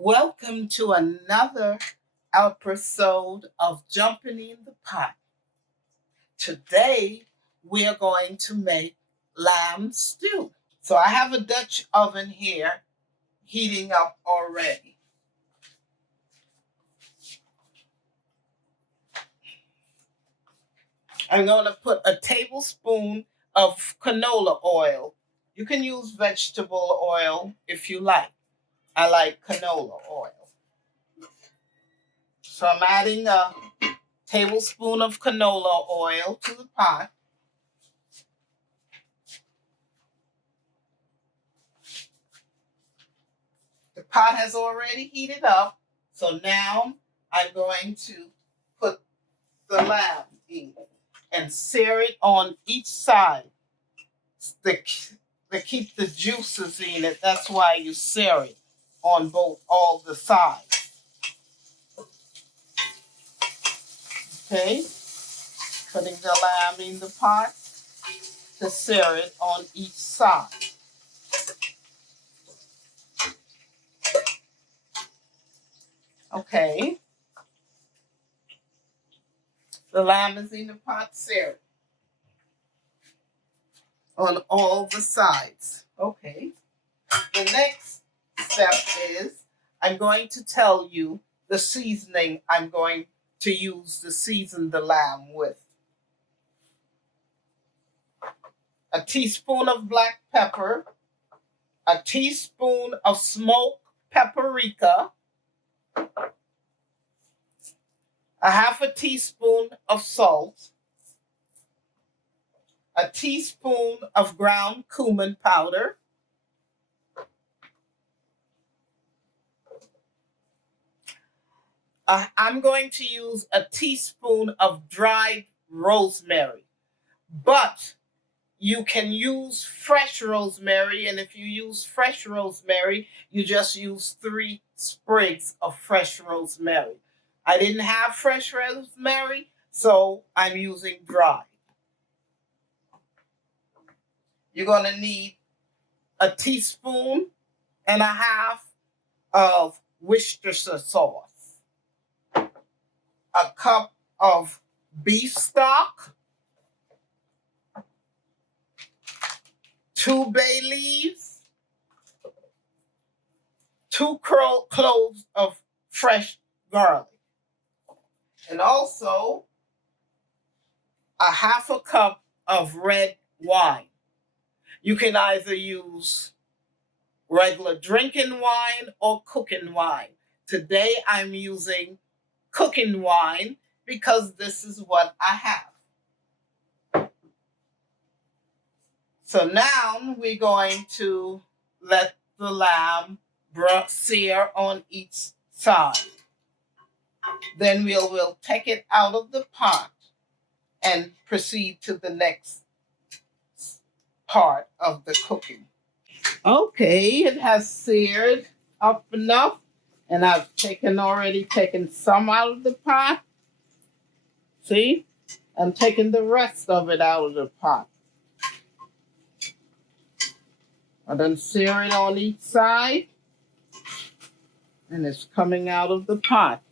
Welcome to another episode of Jumping in the Pot. Today we are going to make lamb stew. So I have a Dutch oven here heating up already. I'm going to put a tablespoon of canola oil. You can use vegetable oil if you like. I like canola oil. So I'm adding a tablespoon of canola oil to the pot. The pot has already heated up, so now I'm going to put the lamb in and sear it on each side to keep the juices in it. That's why you sear it on all the sides. Okay, putting the lamb in the pot to sear it on each side. Okay, the lamb is in the pot seared on all the sides. Okay, the next step is I'm going to tell you the seasoning I'm going to use to season the lamb with. A teaspoon of black pepper, a teaspoon of smoked paprika, a half a teaspoon of salt, a teaspoon of ground cumin powder, I'm going to use a teaspoon of dried rosemary, but you can use fresh rosemary, and if you use fresh rosemary, you just use 3 sprigs of fresh rosemary. I didn't have fresh rosemary, so I'm using dry. You're going to need a teaspoon and a half of Worcestershire sauce, a cup of beef stock, 2 bay leaves, 2 cloves of fresh garlic, and also a half a cup of red wine. You can either use regular drinking wine or cooking wine. Today I'm using cooking wine because this is what I have. So now we're going to let the lamb sear on each side. Then we'll take it out of the pot and proceed to the next part of the cooking. Okay, it has seared up enough, and I've already taken some out of the pot. See? I'm taking the rest of it out of the pot. I then sear it on each side, and it's coming out of the pot.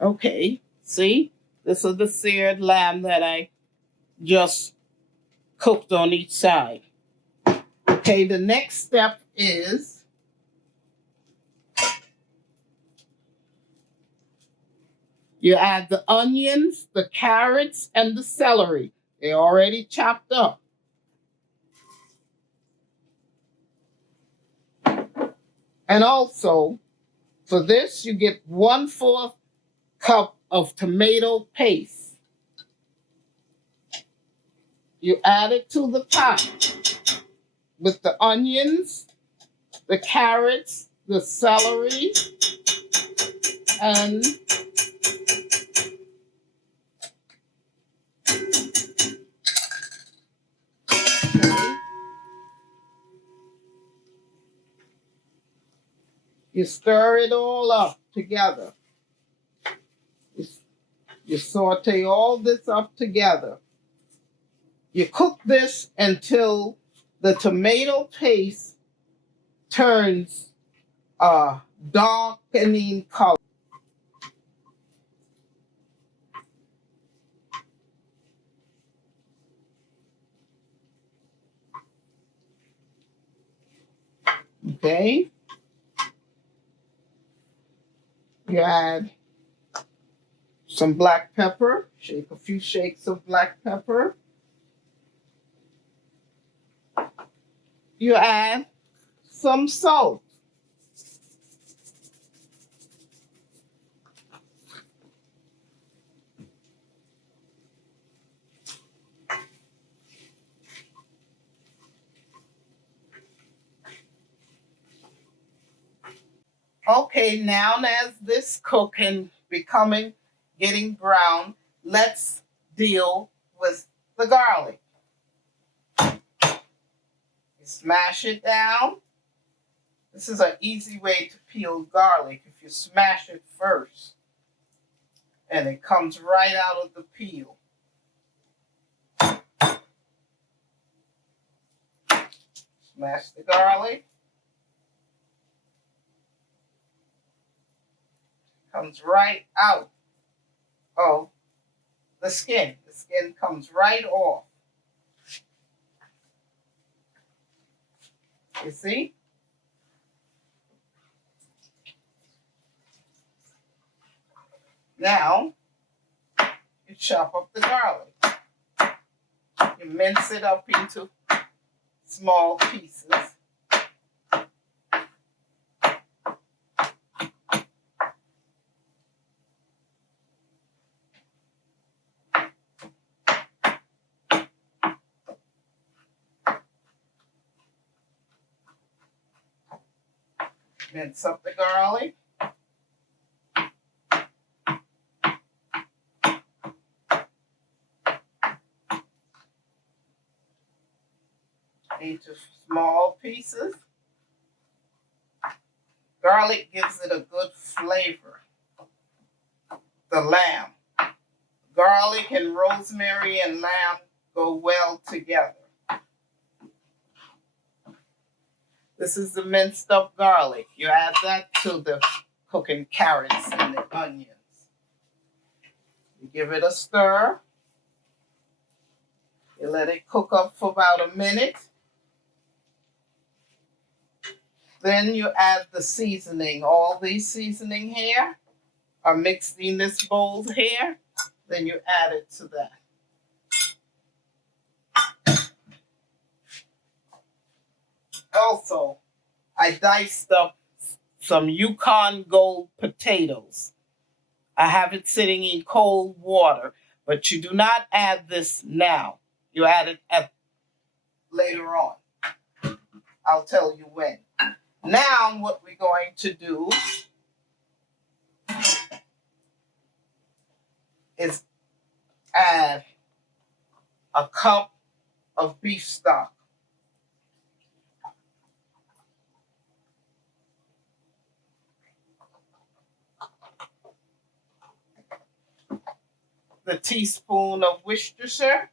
Okay, see? This is the seared lamb that I just cooked on each side. Okay, the next step is you add the onions, the carrots, and the celery. They're already chopped up. And also, for this, you get 1/4 cup of tomato paste. You add it to the pot with the onions, the carrots, the celery, and you stir it all up together. You saute all this up together. You cook this until the tomato paste turns a darkening color. Okay? You add some black pepper. Shake a few shakes of black pepper. You add some salt. Okay, now as this cooking getting brown, let's deal with the garlic. You smash it down. This is an easy way to peel garlic if you smash it first. And it comes right out of the peel. Smash the garlic. Comes right out of the skin. The skin comes right off. You see? Now, you chop up the garlic. You mince it up into small pieces. Mince up the garlic. Into small pieces. Garlic gives it a good flavor. The lamb. Garlic and rosemary and lamb go well together. This is the minced up garlic. You add that to the cooking carrots and the onions. You give it a stir. You let it cook up for about a minute. Then you add the seasoning. All these seasoning here are mixed in this bowl here. Then you add it to that. Also, I diced up some Yukon Gold potatoes. I have it sitting in cold water, but you do not add this now. You add it later on. I'll tell you when. Now what we're going to do is add a cup of beef stock. The teaspoon of Worcestershire.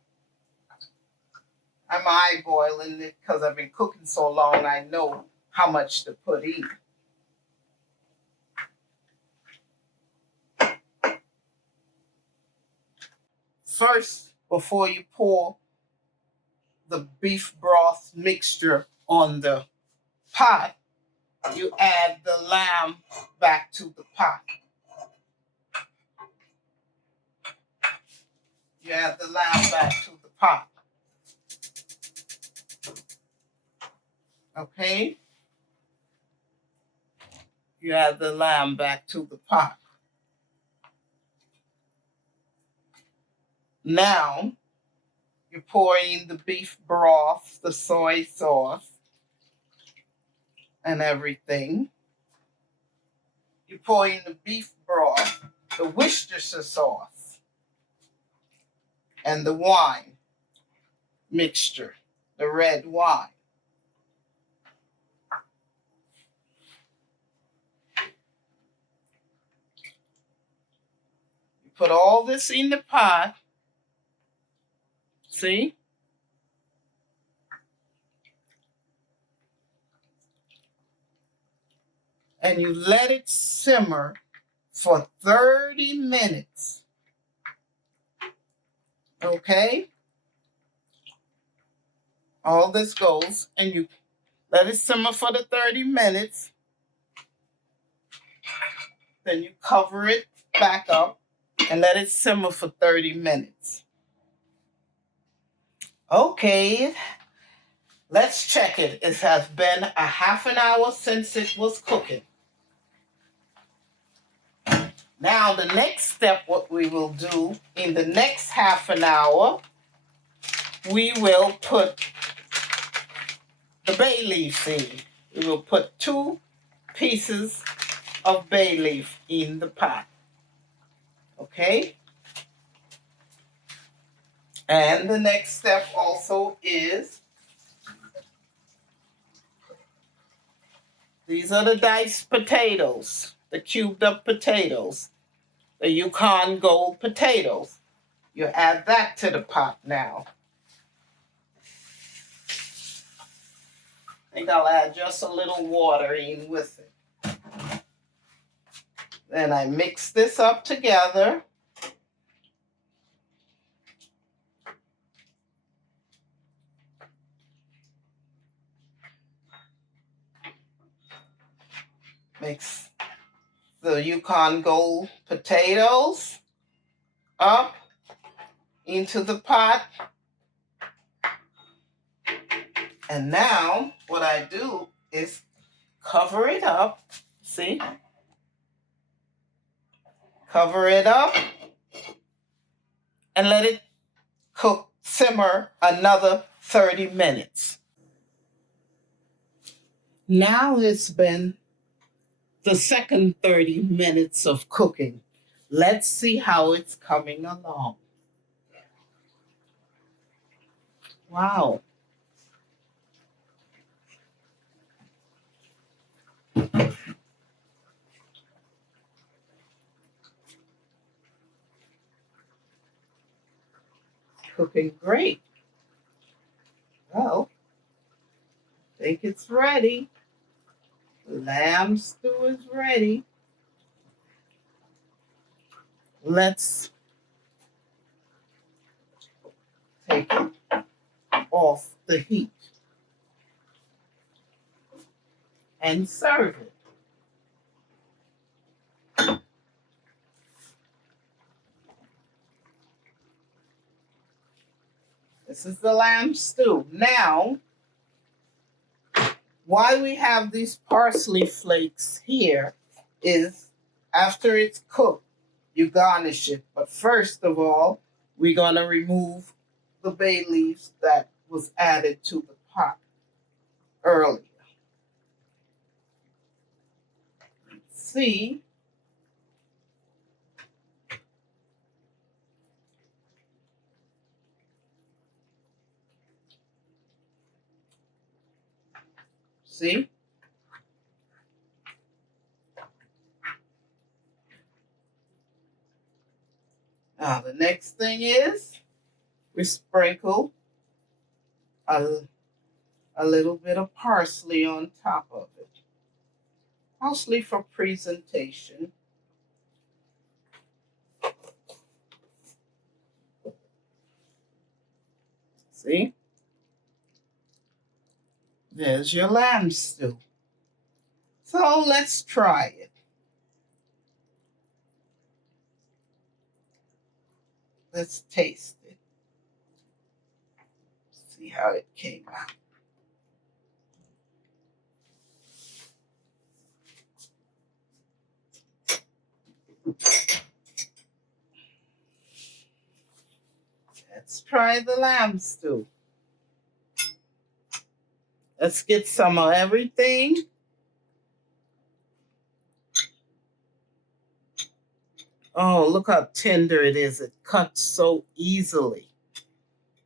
I'm eyeballing it because I've been cooking so long I know how much to put in. First, before you pour the beef broth mixture on the pot, you add the lamb back to the pot. You add the lamb back to the pot. Okay? You add the lamb back to the pot. Now, you pour in the beef broth, the soy sauce, and everything. You pour in the beef broth, the Worcestershire sauce, and the wine mixture, the red wine. You put all this in the pot. See? And you let it simmer for 30 minutes. Okay? All this goes, and you let it simmer for the 30 minutes. Then you cover it back up and let it simmer for 30 minutes. Okay, let's check it. It has been a half an hour since it was cooking. Now, the next step, what we will do in the next half an hour, we will put the bay leaf in. We will put 2 pieces of bay leaf in the pot. Okay? And the next step also is, these are the diced potatoes, the cubed up potatoes, the Yukon Gold potatoes. You add that to the pot now. I think I'll add just a little water in with it. Then I mix this up together. Mix the Yukon Gold potatoes up into the pot. And now what I do is cover it up. See? Cover it up and let it cook, simmer another 30 minutes. Now it's been the second 30 minutes of cooking. Let's see how it's coming along. Wow. Cooking great. Well, I think it's ready. Lamb stew is ready. Let's take it off the heat and serve it. This is the lamb stew. Now, why we have these parsley flakes here is after it's cooked, you garnish it. But first of all, we're going to remove the bay leaves that was added to the pot earlier. See? See? Now the next thing is we sprinkle a little bit of parsley on top of it. Mostly for presentation. See? There's your lamb stew. So let's try it. Let's taste it. See how it came out. Let's try the lamb stew. Let's get some of everything. Oh, look how tender it is. It cuts so easily.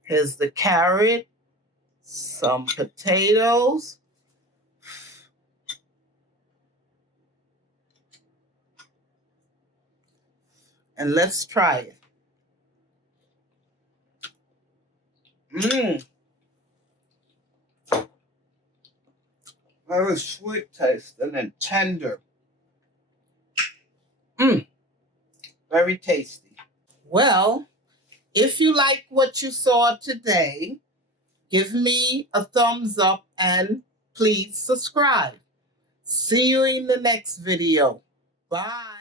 Here's the carrot, some potatoes, And let's try it. Mmm. Very sweet tasting and tender. Mmm. Very tasty. Well, if you like what you saw today, give me a thumbs up and please subscribe. See you in the next video. Bye.